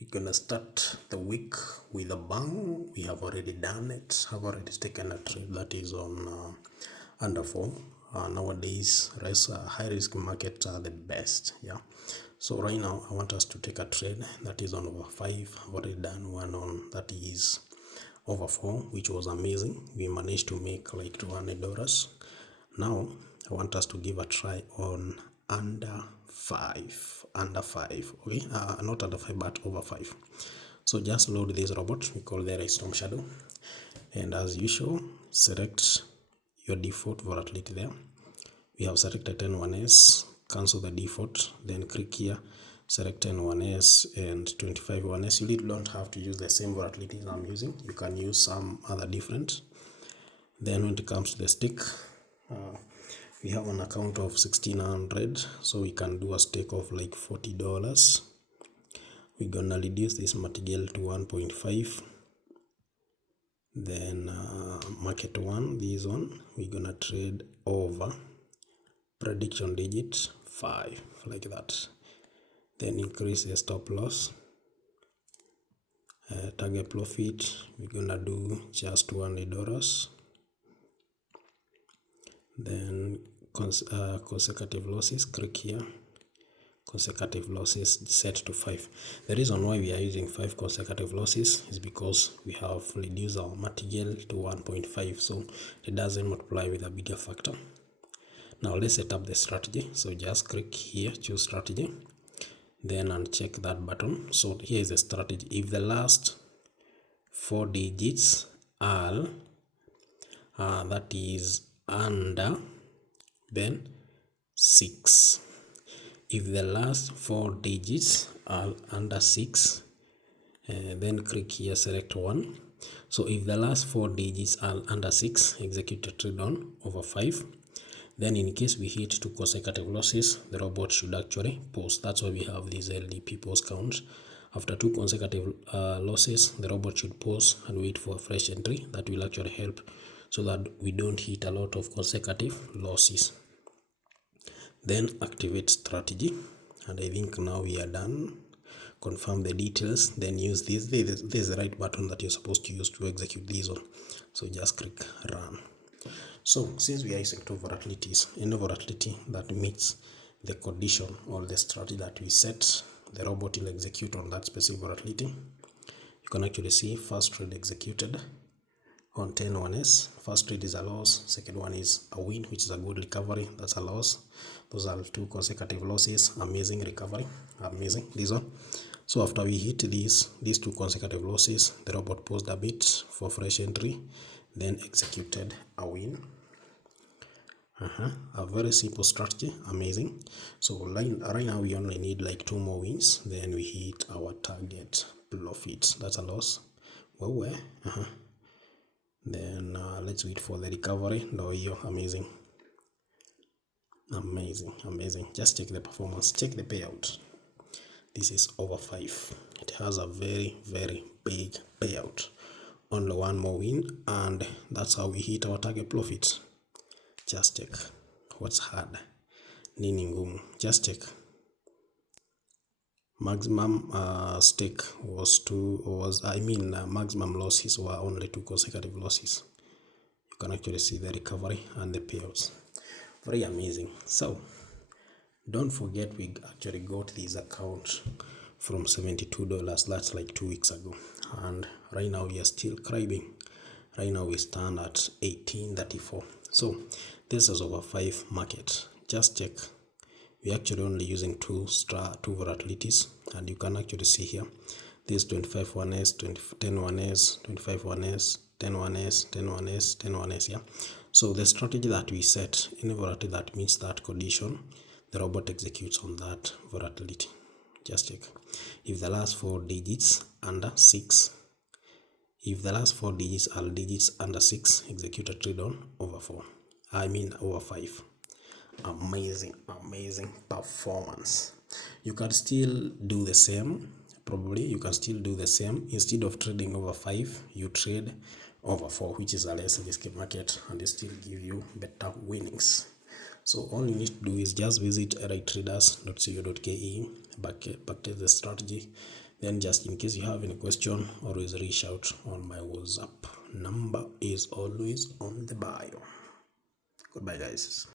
We're gonna start the week with a bang. We have already done it. I've already taken a trade that is on under 4. Nowadays, high risk markets are the best. Yeah. So right now, I want us to take a trade that is on over 5. I've already done one on that is over 4, which was amazing. We managed to make like $200. Now, I want us to give a try on under 5. Under 5, okay? Not under 5, but over 5. So just load this robot. We call there a storm shadow. And as usual, select your default volatility there. We have selected 10-1S, cancel the default, then click here, select 10-1S and 25-1S. You don't have to use the same volatility I'm using. You can use some other different. Then when it comes to the stake, we have an account of 1600, so we can do a stake of like $40. We're gonna reduce this material to 1.5. Then market 1, this one, we're gonna trade over prediction digit 5, like that. Then increase the stop loss. Target profit, we're gonna do just $200. Then consecutive losses, click here, consecutive losses set to 5. The reason why we are using 5 consecutive losses is because we have reduced our material to 1.5, so it doesn't multiply with a bigger factor. Now let's set up the strategy. So just click here, choose strategy, then uncheck that button. So here is the strategy. If the last 4 digits are that is under, then 6. If the last 4 digits are under 6, then click here, select 1. So if the last 4 digits are under 6, execute a trade on over 5. Then in case we hit 2 consecutive losses, the robot should actually pause. That's why we have this LDP pause count. After 2 consecutive losses, the robot should pause and wait for a fresh entry. That will actually help so that we don't hit a lot of consecutive losses. Then activate strategy, and I think now we are done. Confirm the details, then use this. This is the right button that you're supposed to use to execute this one. So just click run. So since we are using 2 volatilities, any volatility that meets the condition or the strategy that we set, the robot will execute on that specific volatility. You can actually see first trade executed on 10-1S. First trade is a loss, second one is a win, which is a good recovery. That's a loss. Those are 2 consecutive losses. Amazing recovery, amazing this one. So after we hit these 2 consecutive losses, the robot paused a bit for fresh entry, then executed a win. A very simple strategy, amazing. So right now we only need like 2 more wins, then we hit our target profit. That's a loss. Well, then let's wait for the recovery. No, amazing, amazing. Just check the performance, check the payout. This is over 5. It has a very big payout. Only 1 more win, and that's how we hit our target profit. Just check. What's hard? Nini ngumu? Just check. Maximum stake was maximum losses were only 2 consecutive losses. You can actually see the recovery and the payouts. Very amazing. So don't forget, we actually got this account from $72. That's like 2 weeks ago, and right now we are still climbing. Right now we stand at 1834. So this is over 5 market. Just check. We're actually only using 2 volatilities, and you can actually see here this 25-1S, 10-1S, 25-1S, 10-1S, 10-1S, 10-1S. Yeah. So the strategy that we set, any volatility that meets that condition, the robot executes on that volatility. Just check. If the last 4 digits under 6, if the last 4 digits are digits under 6, execute a trade on over 4. Over 5. Amazing performance. You can still do the same. Probably you can still do the same. Instead of trading over 5, you trade over 4, which is a less risky market, and it still give you better winnings. So all you need to do is just visit rightraders.co.ke, backtest the strategy, Then just in case you have any question, always reach out on my WhatsApp. Number is always on the bio. Goodbye, guys.